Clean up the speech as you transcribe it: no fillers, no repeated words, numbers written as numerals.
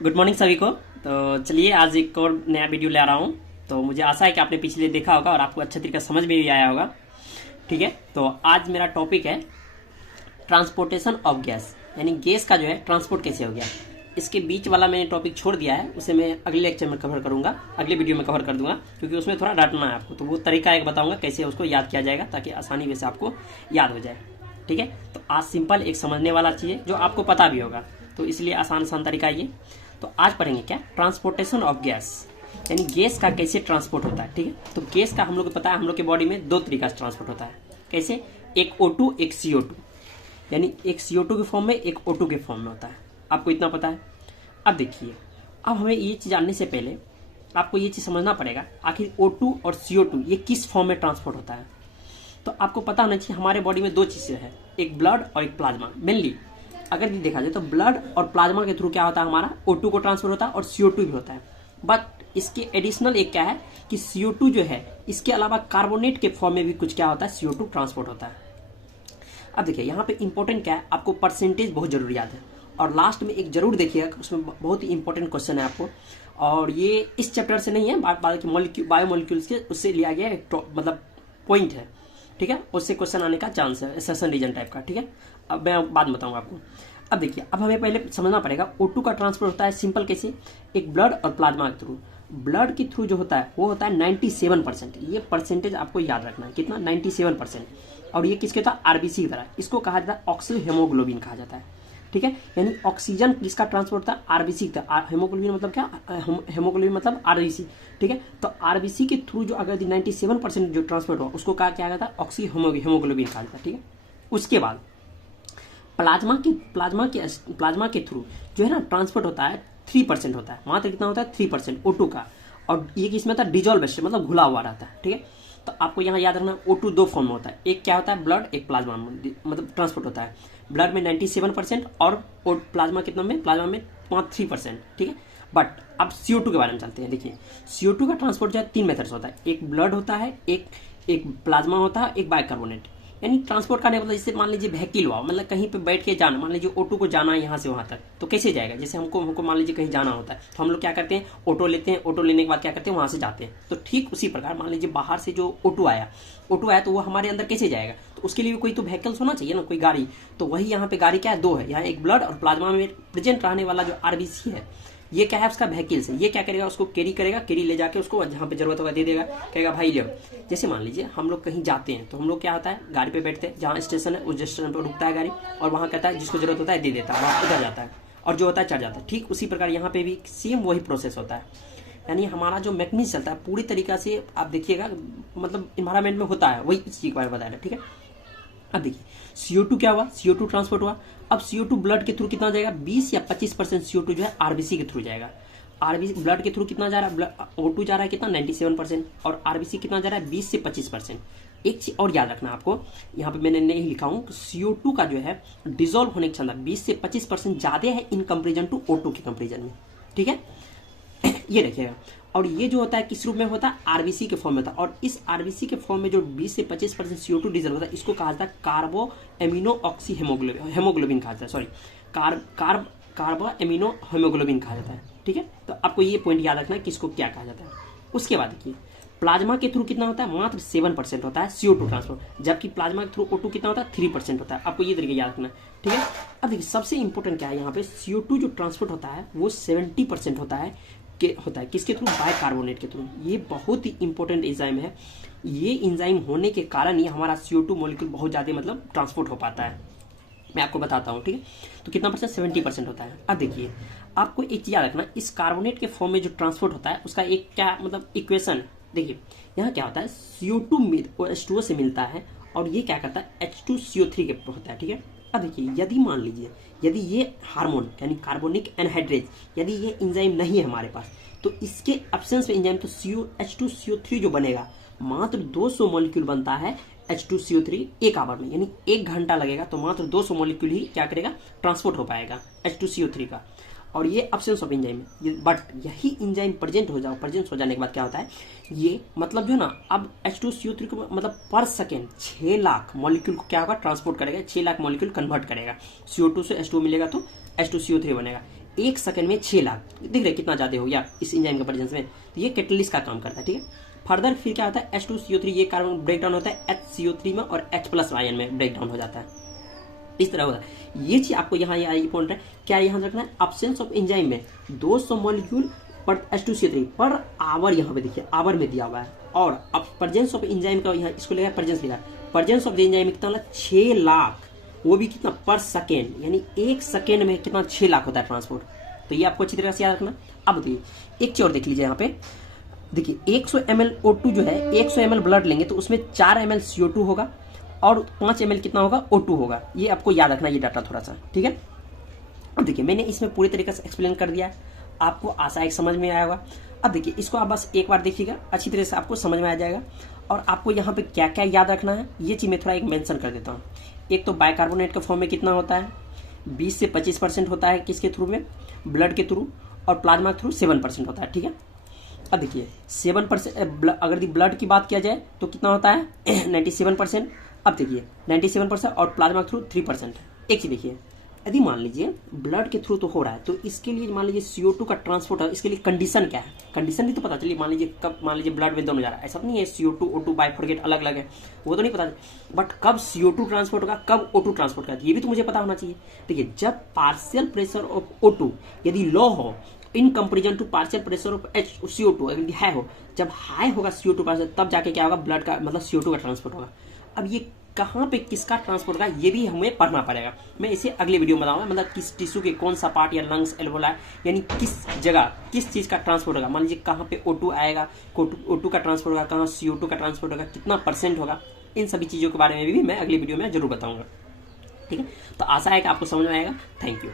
Good morning सभी को। तो चलिए आज एक और नया वीडियो ले आ रहा हूँ। तो मुझे आशा है कि आपने पिछले देखा होगा और आपको अच्छा तरीका समझ में भी आया होगा। ठीक है, तो आज मेरा टॉपिक है ट्रांसपोर्टेशन ऑफ गैस, यानी गैस का जो है ट्रांसपोर्ट कैसे हो गया। इसके बीच वाला मैंने टॉपिक छोड़ दिया है, उसे मैं अगले लेक्चर में कवर करूँगा, अगले वीडियो में कवर कर दूंगा, क्योंकि उसमें थोड़ा रटना है आपको। तो वो तरीका एक बताऊँगा कैसे उसको याद किया जाएगा, ताकि आसानी से आपको याद हो जाए। ठीक है, तो आज सिंपल एक समझने वाला चीज़ है जो आपको पता भी होगा, तो इसलिए आसान आसान तरीका ये। तो आज पढ़ेंगे क्या, ट्रांसपोर्टेशन ऑफ गैस, यानी गैस का कैसे ट्रांसपोर्ट होता है। ठीक है, तो गैस का हम लोग को पता है, हम लोग के बॉडी में दो तरीका से ट्रांसपोर्ट होता है। कैसे, एक O2 एक CO2, यानी एक CO2 के फॉर्म में एक O2 के फॉर्म में होता है। आपको इतना पता है। अब देखिए, अब हमें ये चीज़ जानने से पहले आपको ये चीज़ समझना पड़ेगा, आखिर O2 और CO2 ये किस फॉर्म में ट्रांसपोर्ट होता है। तो आपको पता होना चाहिए हमारे बॉडी में दो चीज़ें हैं, एक ब्लड और एक प्लाज्मा। मेनली अगर ये देखा जाए तो ब्लड और प्लाज्मा के थ्रू क्या होता है, हमारा O2 को ट्रांसफर होता है और CO2 भी होता है। बट इसके एडिशनल एक क्या है कि CO2 जो है, इसके अलावा कार्बोनेट के फॉर्म में भी कुछ क्या होता है, CO2 ट्रांसपोर्ट होता है। अब देखिए यहाँ पे इंपॉर्टेंट क्या है, आपको परसेंटेज बहुत जरूरी याद है, और लास्ट में एक जरूर देखिएगा, उसमें बहुत ही इंपॉर्टेंट क्वेश्चन है आपको। और ये इस चैप्टर से नहीं है, बाकी बायोमोलिक्यूल्स के उससे लिया गया एक मतलब पॉइंट है। ठीक है, उससे क्वेश्चन आने का चांस है, सेशन रीजन टाइप का। ठीक है, अब मैं बाद में बताऊंगा आपको। अब देखिए, अब हमें पहले समझना पड़ेगा O2 का ट्रांसफर होता है सिंपल कैसे, एक ब्लड और प्लाज्मा के थ्रू। ब्लड के थ्रू जो होता है वो होता है 97%। ये परसेंटेज आपको याद रखना है, कितना, 97%। और ये किसके होता है, आरबीसी की तरह। इसको कहा जाता है ऑक्सी हेमोग्लोबिन कहा जाता है। ठीक है, यानी ऑक्सीजन जिसका ट्रांसपोर्ट था आरबीसी की तरह। हेमोग्लोबिन मतलब क्या, हेमोग्लोबिन मतलब आरबीसी। ठीक है, तो आरबीसी के थ्रू जो अगर 97% जो ट्रांसपोर्ट हुआ उसको कहा क्या जाता है, ऑक्सी हेमोग्लोबिन कहा जाता है। ठीक है, उसके बाद प्लाज्मा के थ्रू जो है ना ट्रांसपोर्ट होता है 3% होता है, मात्र कितना होता है 3% O2 का। और ये किसमें होता है, डिजोल्व स्टेट, मतलब घुला हुआ रहता है। ठीक है, तो आपको यहाँ याद रखना O2 दो फॉर्म में होता है, एक क्या होता है ब्लड, एक प्लाज्मा में मतलब ट्रांसपोर्ट होता है। ब्लड में 97% और प्लाज्मा कितना में, प्लाज्मा में 3%। ठीक है, बट अब CO2 के बारे में चलते हैं। देखिए, CO2 का ट्रांसपोर्ट जो है 3 मेथड से होता है, एक ब्लड होता है, एक प्लाज्मा होता है, एक बाइकार्बोनेट। यानी ट्रांसपोर्ट करने मतलब जैसे मान लीजिए व्हीकल हुआ, मतलब कहीं पे बैठ के जाना, मान लीजिए O2 को जाना है यहाँ से वहाँ तक, तो कैसे जाएगा। जैसे हमको मान लीजिए कहीं जाना होता है, तो हम लोग क्या करते हैं, ऑटो लेते हैं, ऑटो लेने के बाद क्या करते हैं, वहाँ से जाते हैं। तो ठीक उसी प्रकार मान लीजिए बाहर से जो O2 आया तो वो हमारे अंदर कैसे जाएगा, तो उसके लिए भी कोई तो व्हीकल्स होना चाहिए ना, कोई गाड़ी। तो वही यहाँ पे गाड़ी क्या है, दो है, यहाँ एक ब्लड और प्लाज्मा में प्रेजेंट रहने वाला जो आरबीसी है, ये क्या है उसका व्हीकल्स है। ये क्या करेगा, उसको कैरी करेगा, कैरी ले जाके उसको जहाँ पे जरूरत होगा दे देगा, कहेगा भाई ले। जैसे मान लीजिए हम लोग कहीं जाते हैं, तो हम लोग क्या होता है, गाड़ी पे बैठते हैं, जहाँ स्टेशन है उस स्टेशन पर रुकता है गाड़ी, और वहाँ कहता है जिसको जरूरत होता है दे देता है, वहाँ उधर जाता है, और जो होता है चढ़ जाता है। ठीक उसी प्रकार यहाँ पे भी सेम वही प्रोसेस होता है। यानी हमारा जो मैकेनिज्म चलता है पूरी तरीका से आप देखिएगा, मतलब इन्वायरमेंट में होता है, वही इस चीज के बारे में बताया। ठीक है, अब देखिए CO2 क्या हुआ, CO2 ट्रांसपोर्ट हुआ। अब CO2 ब्लड के थ्रू कितना जाएगा, 20 या 25% CO2 जो है आरबीसी के थ्रू जाएगा। आरबीसी ब्लड के थ्रू कितना जा रहा है, O2 जा रहा है कितना 97%, और आरबीसी कितना जा रहा है 20 से 25%। एक चीज और याद रखना आपको, यहाँ पे मैंने नहीं लिखा हूँ, CO2 का जो है डिजोल्व होने की क्षमता 20 से 25% ज्यादा है इन कंपेरिजन टू O2 के कंपेरिजन में। ठीक है, ये रखिएगा। और ये जो होता है किस रूप में होता है, आरबीसी के फॉर्म में होता है। और इस आरबीसी के फॉर्म में जो 20 से 25% CO2 डिजोल्व होता है, इसको कहा जाता है कार्बो एमिनो ऑक्सी हेमोग्लोबिन कहा जाता है, सॉरी कार्बो एमिनो हेमोग्लोबिन कहा जाता है। ठीक है, तो आपको ये पॉइंट याद रखना है किसको क्या कहा जाता है। उसके बाद देखिए, प्लाज्मा के थ्रू कितना होता है, मात्र 7% होता है CO2 ट्रांसपोर्ट, जबकि प्लाज्मा के थ्रू O2 कितना होता है 3% होता है। आपको ये तरीके याद रखना है। ठीक है, अब देखिए सबसे इंपॉर्टेंट क्या है, यहाँ पे CO2 जो ट्रांसपोर्ट होता है वो 70% होता है किसके थ्रू, बाइकार्बोनेट के थ्रू। ये बहुत ही इंपॉर्टेंट एंजाइम है। ये एंजाइम होने के कारण ही हमारा CO2 मॉलिक्यूल बहुत ज्यादा मतलब ट्रांसपोर्ट हो पाता है। मैं आपको बताता हूँ। ठीक है, तो कितना परसेंट, 70% होता है। अब देखिए आपको एक चीज याद रखना, इस कार्बोनेट के फॉर्म में जो ट्रांसपोर्ट होता है उसका एक क्या मतलब इक्वेशन। देखिए यहाँ क्या होता है, CO2 H2O से मिलता है, और ये क्या करता है H2CO3 के होता है। ठीक है, अब देखिए यदि मान लीजिए यदि ये हार्मोन यानी कार्बोनिक एनहाइड्रेज यदि ये एंजाइम नहीं है हमारे पास, तो इसके एब्सेंस में एंजाइम तो H2CO3 जो बनेगा मात्र 200 मॉलिक्यूल बनता है H2CO3 एक आवर में, यानी 1 घंटा लगेगा, तो मात्र 200 मॉलिक्यूल ही क्या करेगा, ट्रांसपोर्ट हो पाएगा H2CO3 का। और ये एब्सेंस ऑफ एंजाइम है। बट यही एंजाइम प्रेजेंट हो जाने के बाद क्या होता है, ये मतलब जो ना अब H2CO3 को मतलब पर सेकेंड 6 लाख मॉलिक्यूल को क्या होगा, ट्रांसपोर्ट करेगा, 6 लाख मॉलिक्यूल कन्वर्ट करेगा। CO2 से H2 मिलेगा तो H2CO3 बनेगा। 1 सेकंड में 6 लाख, देख रहे कितना ज़्यादा हो गया इस एंजाइम के प्रेजेंस में। तो ये कैटलिस्ट का काम करता है, ठीक है। फर्दर फिर क्या होता है, H2CO3 ये कार्बन ब्रेक डाउन होता है HCO3 में और H+ आयन में ब्रेक डाउन हो जाता है, इस तरह होता है। ये चीज आपको यहाँ पॉइंट है क्या यहाँ रखना है, एब्सेंस ऑफ एंजाइम में 200 मॉलिक्यूल पर H2CO3 पर आवर, यहाँ पे देखिए आवर में दिया हुआ है। और अब प्रेजेंस ऑफ एंजाइम का यहाँ इसको लेगा प्रेजेंस लिखा, प्रेजेंस ऑफ एंजाइम में कितना 6 लाख, वो भी कितना पर सेकेंड, यानी 1 सेकेंड में कितना 6 लाख होता है ट्रांसपोर्ट। तो ये आपको अच्छी तरह से याद रखना। अब देखिए एक चीज और देख लीजिए यहाँ पे, देखिए 100 ml O2 जो है, 100 ml ब्लड लेंगे तो उसमें 4 ml CO2 होगा और 5 ml कितना होगा O2 होगा। ये आपको याद रखना, ये डाटा थोड़ा सा, ठीक है। अब देखिए मैंने इसमें पूरी तरीके से एक्सप्लेन कर दिया है, आपको आशा है समझ में आया होगा। अब देखिए इसको आप बस एक बार देखिएगा, अच्छी तरह से आपको समझ में आ जाएगा। और आपको यहाँ पे क्या क्या याद रखना है, ये चीज मैं थोड़ा एक मेंशन कर देता हूँ। एक तो बाइकार्बोनेट के फॉर्म में कितना होता है, 20 से 25% होता है किसके थ्रू में, ब्लड के थ्रू, और प्लाज्मा के थ्रू 7% होता है, ठीक है। अब देखिए 7%, अगर ब्लड की बात किया जाए तो कितना होता है 97%। अब देखिए 97% और प्लाज्मा के थ्रू 3%। एक चीज देखिए, यदि मान लीजिए ब्लड के थ्रू तो हो रहा है, तो इसके लिए मान लीजिए CO2 का ट्रांसपोर्ट है, इसके लिए कंडीशन क्या है, कंडीशन भी तो पता चलिए। मान लीजिए कब, मान लीजिए ब्लड में दोनों जा रहा है, ऐसा नहीं है CO2 O2 बाइफरकेट अलग अलग है, वो तो नहीं पता, बट कब CO2 ट्रांसपोर्ट होगा, कब O2 ट्रांसपोर्ट होगा, ये भी तो मुझे पता होना चाहिए। देखिए जब पार्शियल प्रेशर ऑफ O2 यदि लो हो in comparison to partial pressure of CO2 अगर हाई हो, जब हाई होगा CO2 प्रेशर तब जाके क्या होगा, ब्लड का मतलब CO2 का ट्रांसपोर्ट होगा। अब ये कहाँ पे किसका ट्रांसपोर्ट होगा ये भी हमें पढ़ना पड़ेगा, मैं इसे अगले वीडियो में बताऊंगा। मतलब किस टिश्यू के कौन सा पार्ट या लंग्स एल्वोलाई यानी किस जगह किस चीज का ट्रांसपोर्ट होगा, मान लीजिए कहाँ पे O2 आएगा, O2 का ट्रांसपोर्ट होगा, कहाँ CO2 का ट्रांसपोर्ट होगा, कितना % होगा, इन सभी चीजों के बारे में भी मैं अगली वीडियो में जरूर बताऊंगा, ठीक है। तो आशा है कि आपको समझ में आएगा। Thank you.